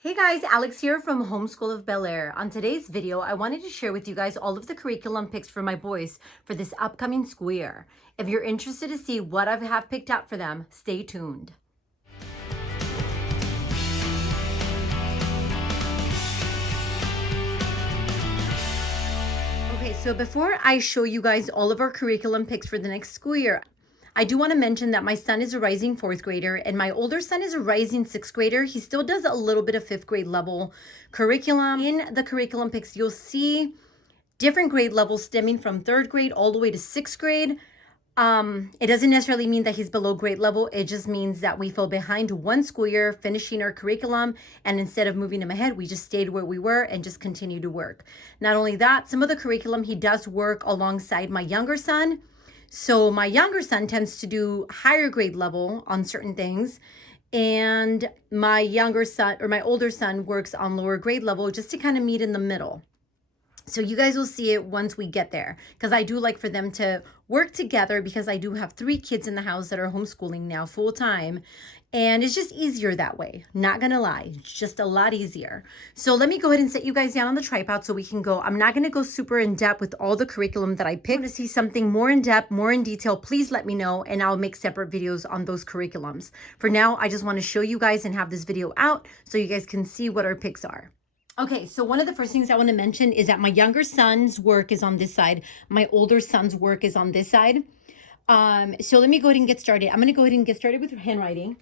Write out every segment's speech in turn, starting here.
Hey guys, Alex here from Homeschool of Bel Air. On today's video, I wanted to share with you guys all of the curriculum picks for my boys for this upcoming school year. If you're interested to see what I have picked out for them, stay tuned. Okay, so before I show you guys all of our curriculum picks for the next school year, I do want to mention that my son is a rising fourth grader and my older son is a rising sixth grader. He still does a little bit of fifth grade level curriculum. In the curriculum picks, you'll see different grade levels stemming from third grade all the way to sixth grade. It doesn't necessarily mean that he's below grade level. It just means that we fell behind one school year finishing our curriculum. And instead of moving him ahead, we just stayed where we were and just continued to work. Not only that, some of the curriculum he does work alongside my younger son. So my younger son tends to do higher grade level on certain things. And my older son works on lower grade level just to kind of meet in the middle. So you guys will see it once we get there, because I do like for them to work together, because I do have 3 kids in the house that are homeschooling now full time. And it's just easier that way. Not gonna lie, it's just a lot easier. So let me go ahead and set you guys down on the tripod so we can go. I'm not gonna go super in depth with all the curriculum that I picked. To see something more in depth, more in detail, please let me know and I'll make separate videos on those curriculums. For now, I just wanna show you guys and have this video out so you guys can see what our picks are. Okay, so one of the first things I want to mention is that my younger son's work is on this side. My older son's work is on this side. So let me go ahead and get started. I'm going to go ahead and get started with handwriting.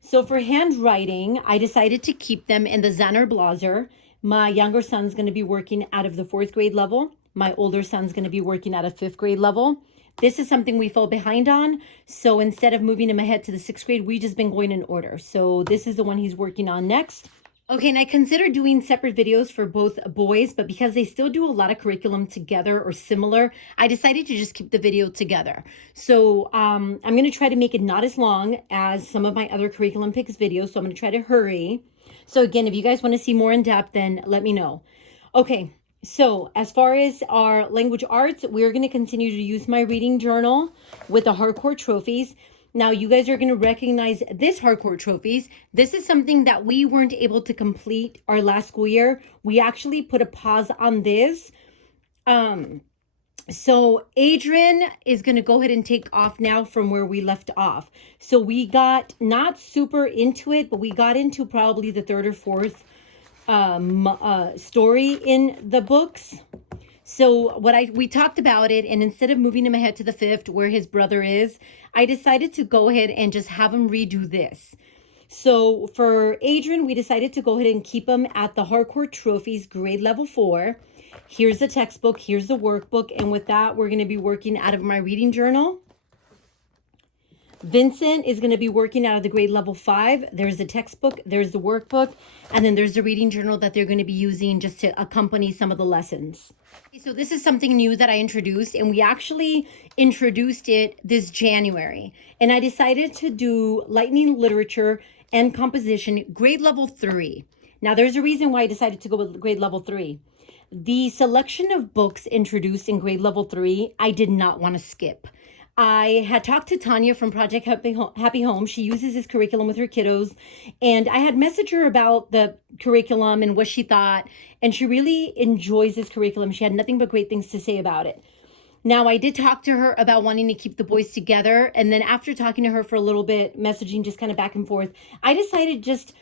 So for handwriting, I decided to keep them in the Zanner Blaser. My younger son's going to be working out of the 4th grade level. My older son's going to be working at a 5th grade level. This is something we fell behind on. So instead of moving him ahead to the 6th grade, we just been going in order. So this is the one he's working on next. Okay, and I consider doing separate videos for both boys, but because they still do a lot of curriculum together or similar, I decided to just keep the video together. So I'm going to try to make it not as long as some of my other curriculum picks videos, so I'm going to try to hurry. So again, if you guys want to see more in depth, then let me know. Okay, so as far as our language arts, we're going to continue to use my reading journal with the hardcore trophies. Now, you guys are going to recognize this hardcore trophies. This is something that we weren't able to complete our last school year. We actually put a pause on this. So Adrian is going to go ahead and take off now from where we left off. So we got not super into it, but we got into probably the 3rd or 4th story in the books. So we talked about it, and instead of moving him ahead to the 5th where his brother is, I decided to go ahead and just have him redo this. So for Adrian, we decided to go ahead and keep him at the hardcore trophies grade level 4. Here's the textbook, here's the workbook, and with that, we're going to be working out of my reading journal. Vincent is going to be working out of the grade level 5. There's the textbook, there's the workbook, and then there's the reading journal that they're going to be using just to accompany some of the lessons. So this is something new that I introduced, and we actually introduced it this January. And I decided to do lightning literature and composition grade level 3. Now there's a reason why I decided to go with grade level 3. The selection of books introduced in grade level 3, I did not want to skip. I had talked to Tanya from Project Happy Home. She uses this curriculum with her kiddos. And I had messaged her about the curriculum and what she thought. And she really enjoys this curriculum. She had nothing but great things to say about it. Now, I did talk to her about wanting to keep the boys together. And then after talking to her for a little bit, messaging just kind of back and forth, I decided just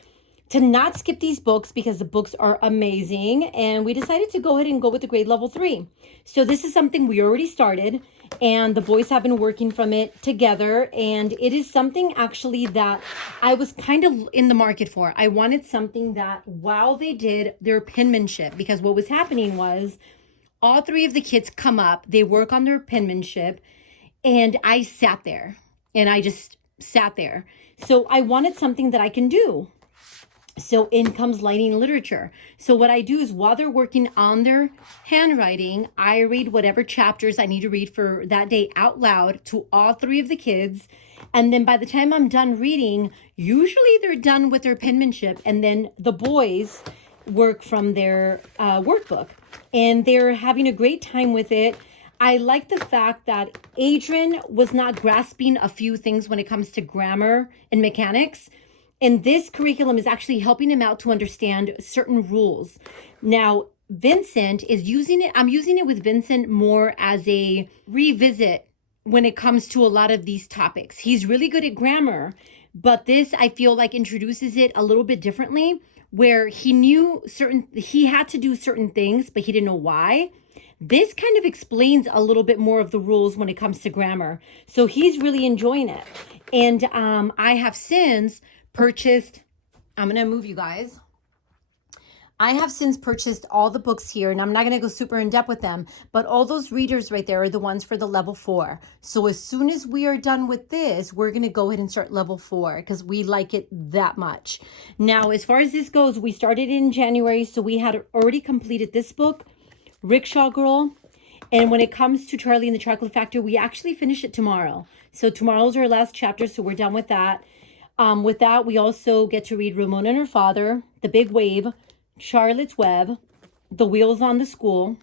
to not skip these books because the books are amazing. And we decided to go ahead and go with the grade level 3. So this is something we already started, and the boys have been working from it together. And it is something actually that I was kind of in the market for. I wanted something that while they did their penmanship, because what was happening was all 3 of the kids come up, they work on their penmanship, and I sat there and I just sat there. So I wanted something that I can do. So in comes lighting literature. So what I do is while they're working on their handwriting, I read whatever chapters I need to read for that day out loud to all 3 of the kids. And then by the time I'm done reading, usually they're done with their penmanship, and then the boys work from their workbook. And they're having a great time with it. I like the fact that Adrian was not grasping a few things when it comes to grammar and mechanics. And this curriculum is actually helping him out to understand certain rules. Now, Vincent is using it. I'm using it with Vincent more as a revisit when it comes to a lot of these topics. He's really good at grammar, but this I feel like introduces it a little bit differently, where he had to do certain things, but he didn't know why. This kind of explains a little bit more of the rules when it comes to grammar. So he's really enjoying it. And I have since purchased, I'm going to move you guys. I have since purchased all the books here, and I'm not going to go super in depth with them, but all those readers right there are the ones for the level 4. So as soon as we are done with this, we're going to go ahead and start level 4 because we like it that much. Now, as far as this goes, we started in January, so we had already completed this book, Rickshaw Girl. And when it comes to Charlie and the Chocolate Factory, we actually finish it tomorrow. So tomorrow's our last chapter, so we're done with that. With that, we also get to read Ramona and Her Father, The Big Wave, Charlotte's Web, The Wheels on the School,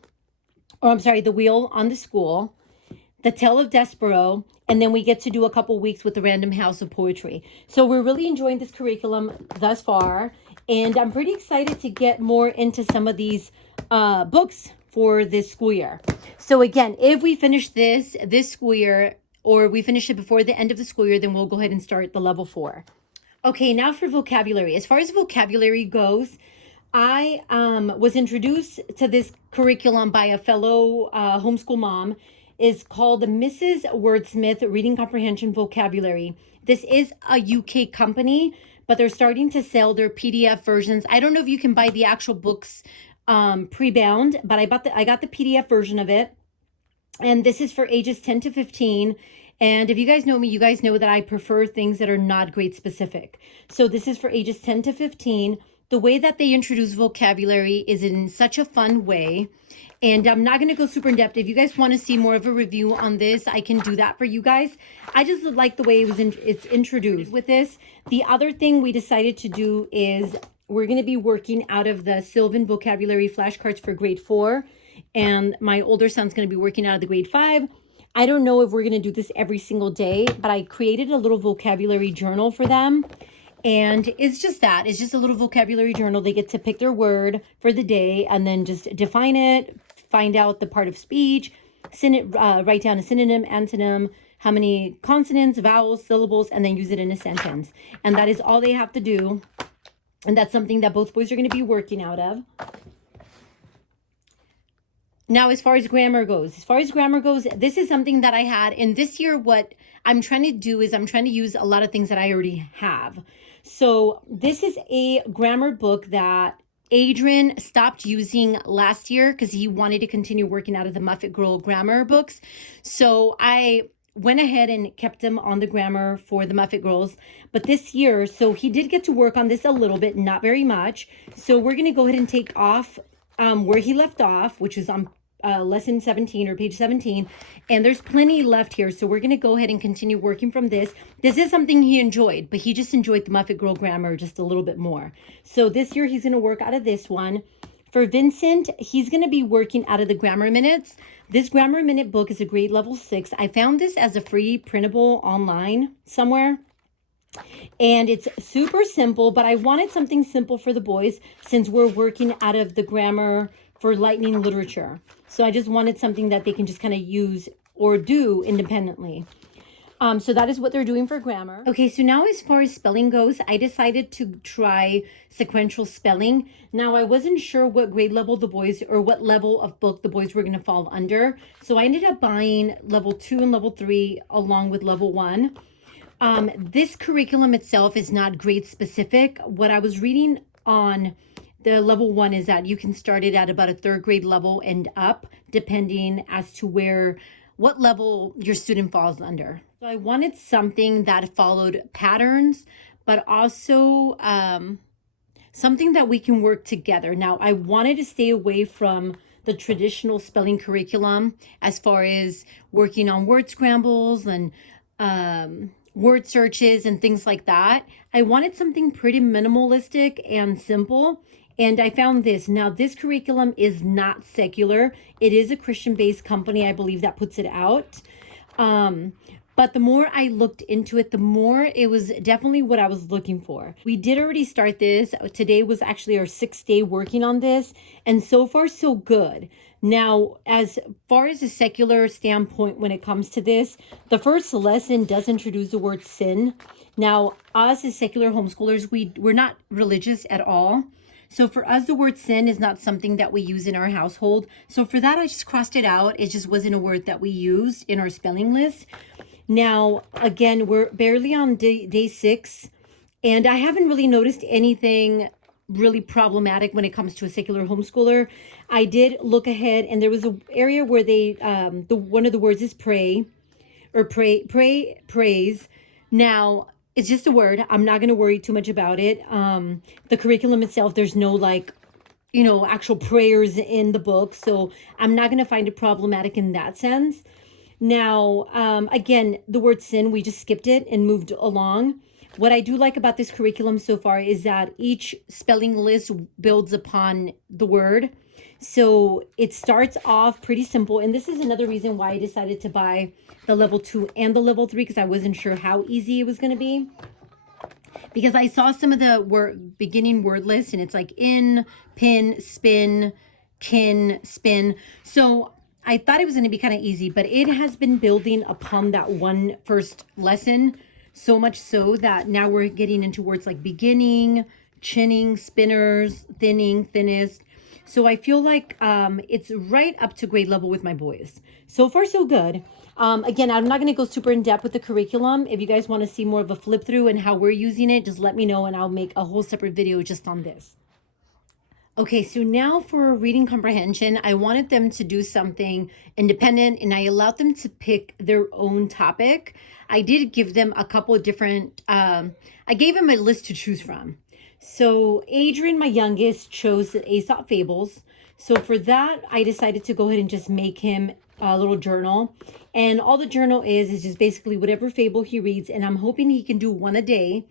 The Wheel on the School, The Tale of Despero, and then we get to do a couple weeks with the Random House of Poetry. So we're really enjoying this curriculum thus far, and I'm pretty excited to get more into some of these books for this school year. So again, if we finish this school year, or we finish it before the end of the school year, then we'll go ahead and start the level 4. Okay, now for vocabulary. As far as vocabulary goes, I was introduced to this curriculum by a fellow homeschool mom. It's called the Mrs. WORDSMITH Reading Comprehension Vocabulary. This is a UK company, but they're starting to sell their PDF versions. I don't know if you can buy the actual books pre-bound, but I got the PDF version of it. And this is for ages 10 to 15. And if you guys know me, you guys know that I prefer things that are not grade specific. So this is for ages 10 to 15. The way that they introduce vocabulary is in such a fun way. And I'm not going to go super in depth. If you guys want to see more of a review on this, I can do that for you guys. I just like the way it's introduced with this. The other thing we decided to do is we're going to be working out of the Sylvan vocabulary flashcards for grade 4. And my older son's going to be working out of the grade 5. I don't know if we're going to do this every single day, but I created a little vocabulary journal for them. And it's just that. It's just a little vocabulary journal. They get to pick their word for the day and then just define it, find out the part of speech, write down a synonym, antonym, how many consonants, vowels, syllables, and then use it in a sentence. And that is all they have to do. And that's something that both boys are going to be working out of. Now, as far as grammar goes, this is something that I had. And this year, what I'm trying to do is I'm trying to use a lot of things that I already have. So this is a grammar book that Adrian stopped using last year because he wanted to continue working out of the Muffet Girl grammar books. So I went ahead and kept him on the grammar for the Muffet Girls. But this year, so he did get to work on this a little bit, not very much. So we're going to go ahead and take off where he left off, which is on lesson 17 or page 17, and there's plenty left here, so we're going to go ahead and continue working from this. This is something he enjoyed, but he just enjoyed the Muffet Girl grammar just a little bit more. So this year he's going to work out of this one. For Vincent, he's going to be working out of the Grammar Minutes. This Grammar Minute book is a grade level 6. I found this as a free printable online somewhere. And it's super simple, but I wanted something simple for the boys since we're working out of the grammar for Lightning Literature. So I just wanted something that they can just kind of use or do independently. So that is what they're doing for grammar. Okay, so now as far as spelling goes, I decided to try sequential spelling. Now, I wasn't sure what grade level the boys or what level of book the boys were going to fall under. So I ended up buying level 2 and level 3 along with level 1. This curriculum itself is not grade specific. What I was reading on the level 1 is that you can start it at about a 3rd grade level and up, depending as to what level your student falls under. So I wanted something that followed patterns, but also something that we can work together. Now, I wanted to stay away from the traditional spelling curriculum as far as working on word scrambles and word searches and things like that. I wanted something pretty minimalistic and simple. And I found this. Now, this curriculum is not secular. It is a Christian-based company, I believe, that puts it out. But the more I looked into it, the more it was definitely what I was looking for. We did already start this. Today was actually our 6th day working on this, and so far so good. Now, as far as a secular standpoint when it comes to this, the first lesson does introduce the word sin. Now, us as secular homeschoolers, we're not religious at all. So for us, the word sin is not something that we use in our household. So for that, I just crossed it out. It just wasn't a word that we used in our spelling list. Now, again, we're barely on day 6, and I haven't really noticed anything really problematic when it comes to a secular homeschooler. I did look ahead, and there was an area where they, one of the words is pray, or praise. Now, it's just a word. I'm not going to worry too much about it. The curriculum itself, there's no like, actual prayers in the book, so I'm not going to find it problematic in that sense. Now, again, the word sin, we just skipped it and moved along. What I do like about this curriculum so far is that each spelling list builds upon the word. So it starts off pretty simple. And this is another reason why I decided to buy the level 2 and the level 3, because I wasn't sure how easy it was going to be. Because I saw some of the beginning word lists, and it's like in, pin, spin, kin, spin. So I thought it was going to be kind of easy, but it has been building upon that one first lesson, so much so that now we're getting into words like beginning, chinning, spinners, thinning, thinnest. So I feel like it's right up to grade level with my boys. So far, so good. Again, I'm not going to go super in depth with the curriculum. If you guys want to see more of a flip through and how we're using it, just let me know and I'll make a whole separate video just on this. Okay, so now for reading comprehension, I wanted them to do something independent, and I allowed them to pick their own topic. I did give them a couple of different, I gave them a list to choose from. So Adrian, my youngest, chose the AESOP Fables. So for that, I decided to go ahead and just make him a little journal. And all the journal is just basically whatever fable he reads, and I'm hoping he can do one a day.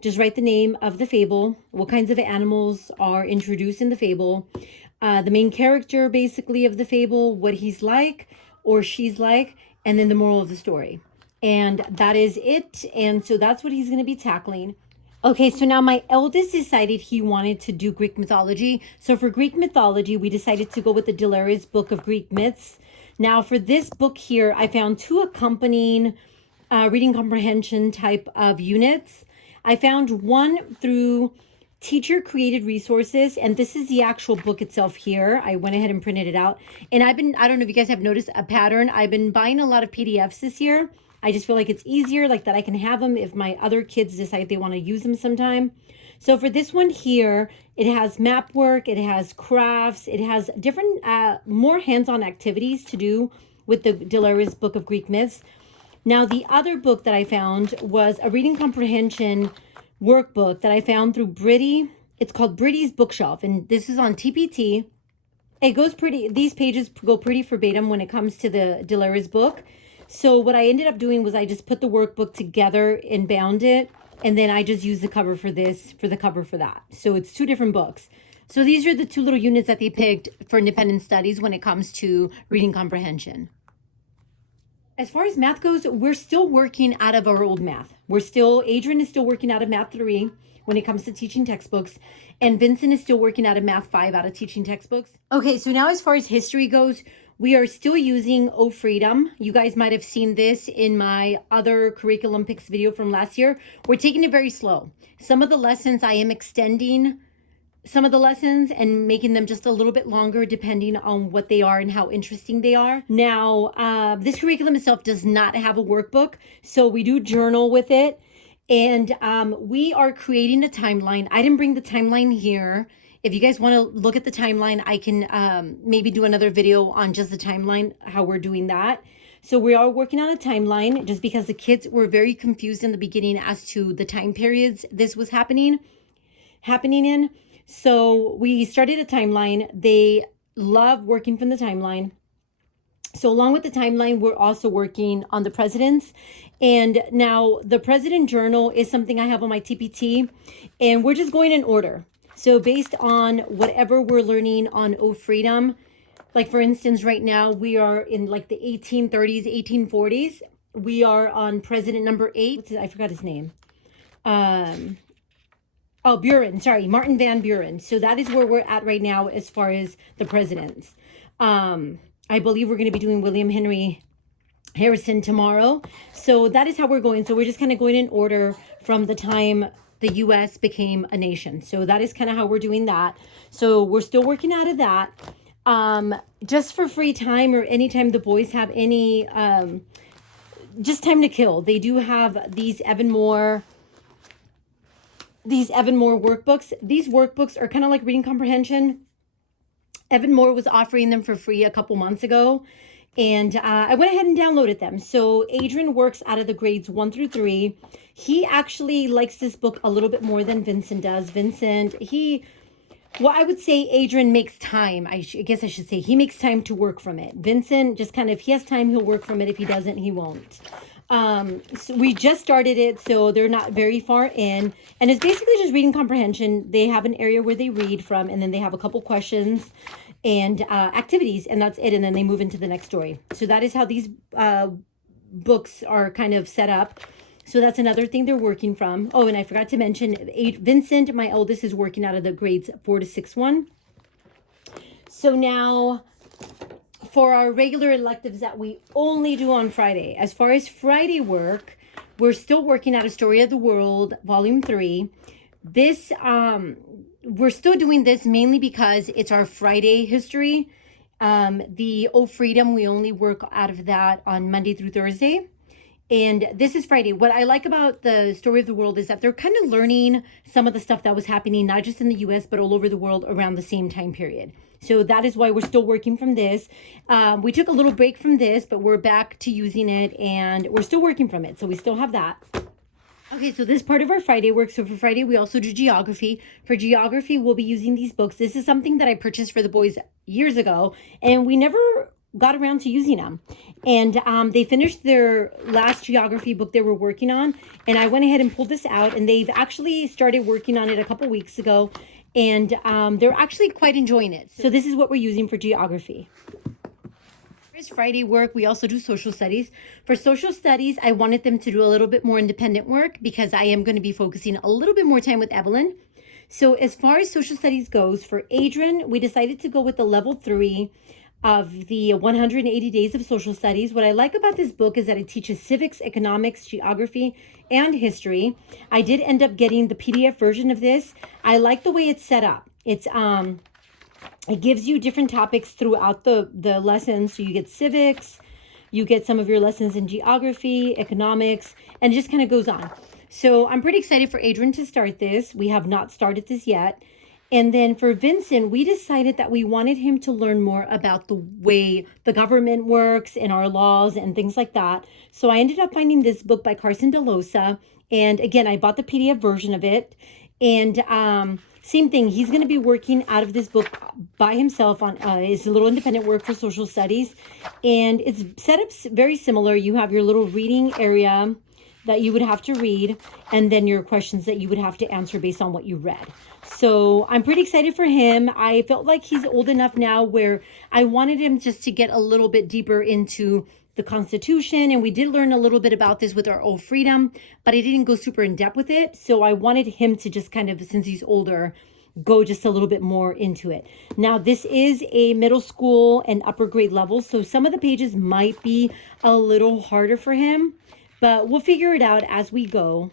Just write the name of the fable, what kinds of animals are introduced in the fable, the main character basically of the fable, what he's like or she's like, and then the moral of the story. And that is it. And so that's what he's going to be tackling. Okay, so now my eldest decided he wanted to do Greek mythology. So for Greek mythology, we decided to go with the Delara's Book of Greek Myths. Now for this book here, I found 2 accompanying reading comprehension type of units. I found one through teacher created resources, and this is the actual book itself here. I went ahead and printed it out. And I don't know if you guys have noticed a pattern. I've been buying a lot of PDFs this year. I just feel like it's easier, like that I can have them if my other kids decide they want to use them sometime. So for this one here, it has map work, it has crafts, it has different, more hands-on activities to do with the Delara's Book of Greek Myths. Now, the other book that I found was a reading comprehension workbook that I found through Britty. It's called Britty's Bookshelf, and this is on TPT. It goes pretty, these pages go pretty verbatim when it comes to the Delara's book. So what I ended up doing was I just put the workbook together and bound it, and then I just used the cover for this, for the cover for that. So it's 2 different books. So these are the 2 little units that they picked for independent studies when it comes to reading comprehension. As far as math goes, we're still working out of our old math. Adrian is still working out of Math 3 when it comes to teaching textbooks, and Vincent is still working out of Math 5 out of teaching textbooks. Okay, so now as far as history goes, we are still using O Freedom. You guys might have seen this in my other curriculum picks video from last year. We're taking it very slow. Some of the lessons I am extending some of the lessons and making them just a little bit longer depending on what they are and how interesting they are. Now, this curriculum itself does not have a workbook, so we do journal with it. And we are creating a timeline. I didn't bring the timeline here. If you guys want to look at the timeline, I can maybe do another video on just the timeline, how we're doing that. So we are working on a timeline just because the kids were very confused in the beginning as to the time periods this was happening in. So we started a timeline. They love working from the timeline. So along with the timeline, we're also working on the presidents. And now the president journal is something I have on my TPT, and we're just going in order. So based on whatever we're learning on O Freedom, like for instance, right now we are in like the 1830s, 1840s. We are on president number 8. I forgot his name. Oh, Buren, sorry, Martin Van Buren. So that is where we're at right now as far as the presidents. I believe we're going to be doing William Henry Harrison tomorrow. So that is how we're going. So we're just kind of going in order from the time the U.S. became a nation. So that is kind of how we're doing that. So we're still working out of that. Just for free time or anytime the boys have any, just time to kill. They do have these Evan Moore workbooks. These workbooks are kind of like reading comprehension. Evan Moore was offering them for free a couple months ago, and I went ahead and downloaded them. So Adrian works out of the grades 1 through 3. He actually likes this book a little bit more than Vincent does. Well, I would say Adrian makes time. I guess I should say he makes time to work from it. Vincent just kind of, if he has time, he'll work from it. If he doesn't, he won't. So we just started it, so they're not very far in, and it's basically just reading comprehension. They have an area where they read from, and then they have a couple questions and activities, and that's it, and then they move into the next story. So that is how these books are kind of set up. So that's another thing they're working from. Oh, and I forgot to mention, Vincent, my oldest, is working out of the grades 4 to 6 one. So now, for our regular electives that we only do on Friday, as far as Friday work, we're still working out a Story of the World, Volume 3. This, we're still doing this mainly because it's our Friday history. The Oh Freedom, we only work out of that on Monday through Thursday. And this is Friday. What I like about the Story of the World is that they're kind of learning some of the stuff that was happening, not just in the US, but all over the world around the same time period. So that is why we're still working from this. We took a little break from this, but we're back to using it, and we're still working from it. So we still have that. Okay, so this part of our Friday work. So for Friday, we also do geography. For geography, we'll be using these books. This is something that I purchased for the boys years ago, and we never got around to using them. And they finished their last geography book they were working on, and I went ahead and pulled this out, and they've actually started working on it a couple weeks ago, and they're actually quite enjoying it. So this is what we're using for geography. It's Friday work. We also do social studies. For social studies, I wanted them to do a little bit more independent work because I am going to be focusing a little bit more time with Evelyn. So as far as social studies goes, for Adrian, we decided to go with the level 3 of the 180 Days of Social Studies. What I like about this book is that it teaches civics, economics, geography, and history. I did end up getting the PDF version of this. I like the way it's set up. It gives you different topics throughout the lessons. So you get civics, you get some of your lessons in geography, economics, and it just kind of goes on. So I'm pretty excited for Adrian to start this. We have not started this yet. And then for Vincent, we decided that we wanted him to learn more about the way the government works and our laws and things like that. So I ended up finding this book by Carson DeLosa. And again, I bought the PDF version of it. And same thing, he's going to be working out of this book by himself on his little independent work for social studies. And it's set up very similar. You have your little reading area that you would have to read, and then your questions that you would have to answer based on what you read. So I'm pretty excited for him. I felt like he's old enough now where I wanted him just to get a little bit deeper into the Constitution, and we did learn a little bit about this with our Oh Freedom, but I didn't go super in depth with it. So I wanted him to just kind of, since he's older, go just a little bit more into it. Now, this is a middle school and upper grade level, so some of the pages might be a little harder for him, but we'll figure it out as we go.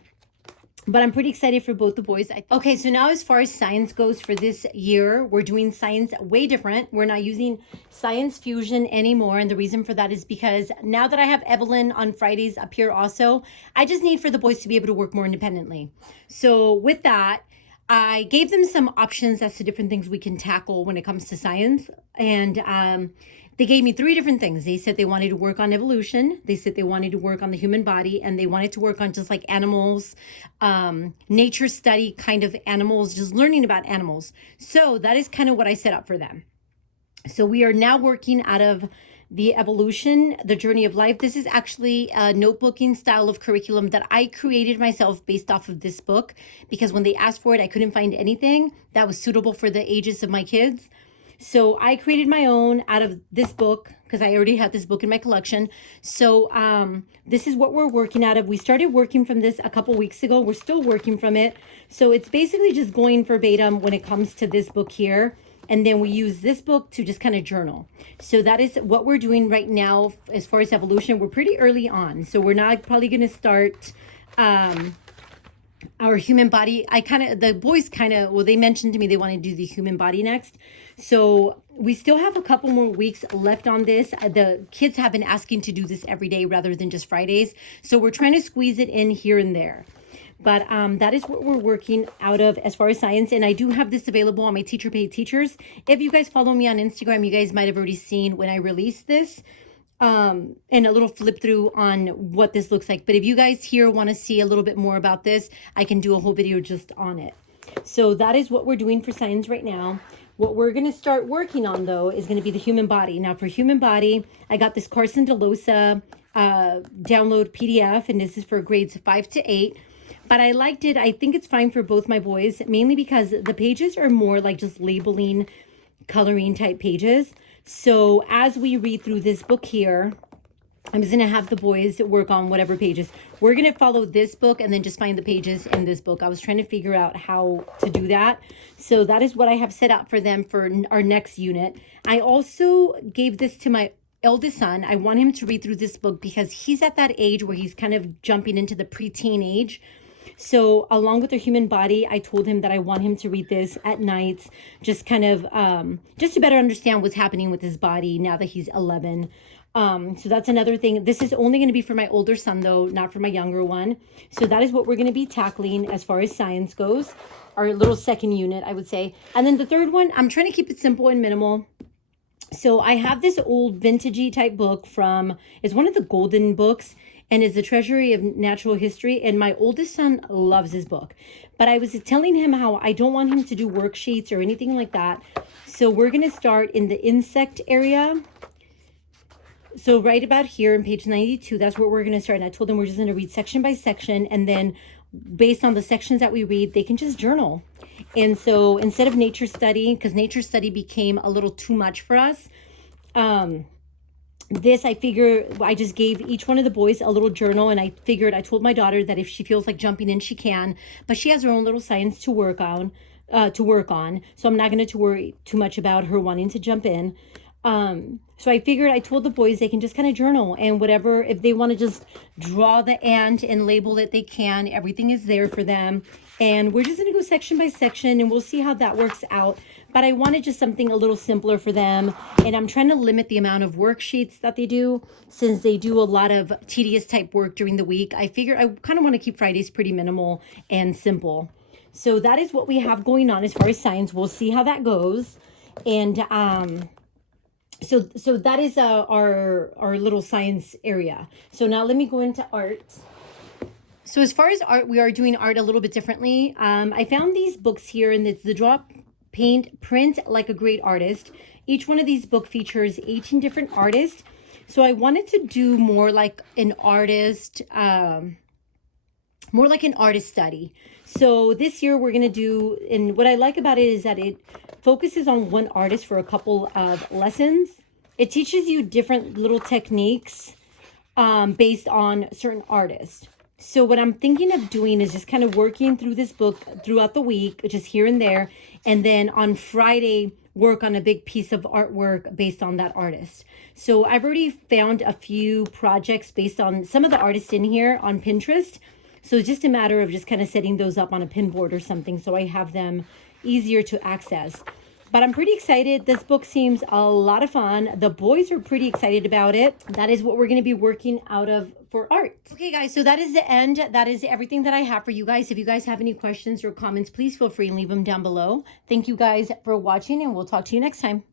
But I'm pretty excited for both the boys. Okay, so now as far as science goes for this year, we're doing science way different. We're not using Science Fusion anymore. And the reason for that is because now that I have Evelyn on Fridays up here also, I just need for the boys to be able to work more independently. So with that, I gave them some options as to different things we can tackle when it comes to science. And they gave me 3 different things. They said they wanted to work on evolution. They said they wanted to work on the human body, and they wanted to work on just like animals, nature study kind of animals, just learning about animals. So that is kind of what I set up for them. So we are now working out of the evolution, the journey of life. This is actually a notebooking style of curriculum that I created myself based off of this book, because when they asked for it, I couldn't find anything that was suitable for the ages of my kids. So I created my own out of this book because I already had this book in my collection. So this is what we're working out of. We started working from this a couple weeks ago. We're still working from it. So it's basically just going verbatim when it comes to this book here. And then we use this book to just kind of journal. So that is what we're doing right now as far as evolution. We're pretty early on. So we're not probably going to start our human body. The boys well, they mentioned to me they want to do the human body next. So we still have a couple more weeks left on this. The kids have been asking to do this every day rather than just Fridays. So we're trying to squeeze it in here and there. But that is what we're working out of as far as science. And I do have this available on my Teacher Pay Teachers. If you guys follow me on Instagram, you guys might have already seen when I released this. And a little flip through on what this looks like. But if you guys here want to see a little bit more about this, I can do a whole video just on it. So that is what we're doing for science right now. What we're going to start working on, though, is going to be the human body. Now, for human body, I got this Carson DeLosa download PDF, and this is for grades 5 to 8. But I liked it. I think it's fine for both my boys, mainly because the pages are more like just labeling, coloring type pages. So as we read through this book here, I'm just going to have the boys work on whatever pages. We're going to follow this book and then just find the pages in this book. I was trying to figure out how to do that. So that is what I have set up for them for our next unit. I also gave this to my eldest son. I want him to read through this book because he's at that age where he's kind of jumping into the preteen age. So along with the human body, I told him that I want him to read this at nights, just kind of, just to better understand what's happening with his body now that he's 11. So that's another thing. This is only going to be for my older son, though, not for my younger one. So that is what we're going to be tackling as far as science goes. Our little second unit, I would say. And then the third one, I'm trying to keep it simple and minimal. So I have this old vintagey type book it's one of the golden books, and it's the Treasury of Natural History. And my oldest son loves this book. But I was telling him how I don't want him to do worksheets or anything like that. So we're going to start in the insect area. So right about here in page 92, that's where we're going to start. And I told them we're just going to read section by section. And then based on the sections that we read, they can just journal. And so instead of nature study, because nature study became a little too much for us, I just gave each one of the boys a little journal, and I told my daughter that if she feels like jumping in, she can, but she has her own little science to work on. So I'm not going to worry too much about her wanting to jump in. So I told the boys they can just kind of journal, and whatever, if they want to just draw the ant and label it, they can. Everything is there for them. And we're just going to go section by section, and we'll see how that works out. But I wanted just something a little simpler for them. And I'm trying to limit the amount of worksheets that they do, since they do a lot of tedious type work during the week. I figure I kind of want to keep Fridays pretty minimal and simple. So that is what we have going on as far as science. We'll see how that goes. And so that is our little science area. So now let me go into art. So as far as art, we are doing art a little bit differently. I found these books here, and it's the Draw, Paint, Print Like a Great Artist. Each one of these book features 18 different artists. So I wanted to do more like an artist, study. So this year we're going to do, and what I like about it is that it focuses on one artist for a couple of lessons. It teaches you different little techniques based on certain artists. So what I'm thinking of doing is just kind of working through this book throughout the week, just here and there. And then on Friday, work on a big piece of artwork based on that artist. So I've already found a few projects based on some of the artists in here on Pinterest. So it's just a matter of just kind of setting those up on a pin board or something, so I have them easier to access. But I'm pretty excited. This book seems a lot of fun. The boys are pretty excited about it. That is what we're going to be working out of for art. Okay, guys, so that is the end. That is everything that I have for you guys. If you guys have any questions or comments, please feel free and leave them down below. Thank you guys for watching, and we'll talk to you next time.